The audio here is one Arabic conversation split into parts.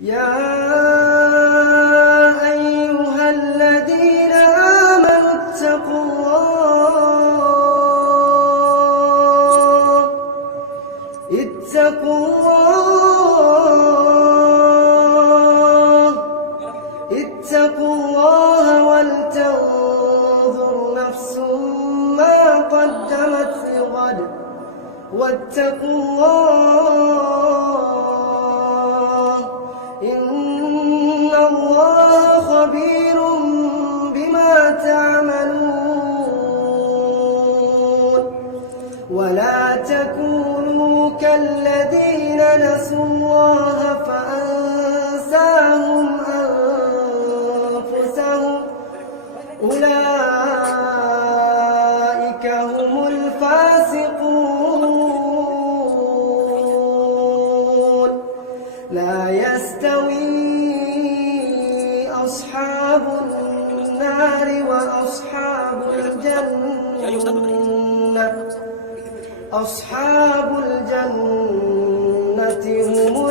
يا أيها الذين آمنوا اتقوا الله ولتنظر نفس ما قدمت لغد واتقوا الله إن الله خبير بما تعملون ولا تكونوا كالذين نسوا الله فأنساهم أنفسهم أولئك هم الفاسقون لا يستوي أصحاب النار وأصحاب الجنة أصحاب الجنة هم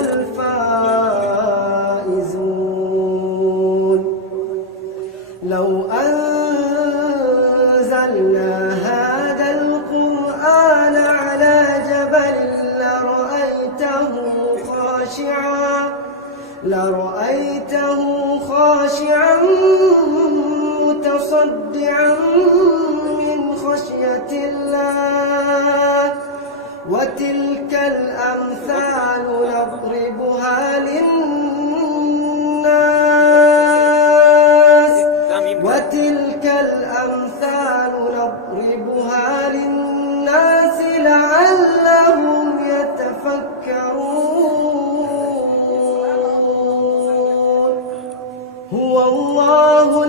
الفائزون لو أنزلنا هذا القرآن على جبل لرأيته خاشعا متصدعا من خشية الله وتلك الأمثال نضربها للناس لعلهم يتفكرون هو الله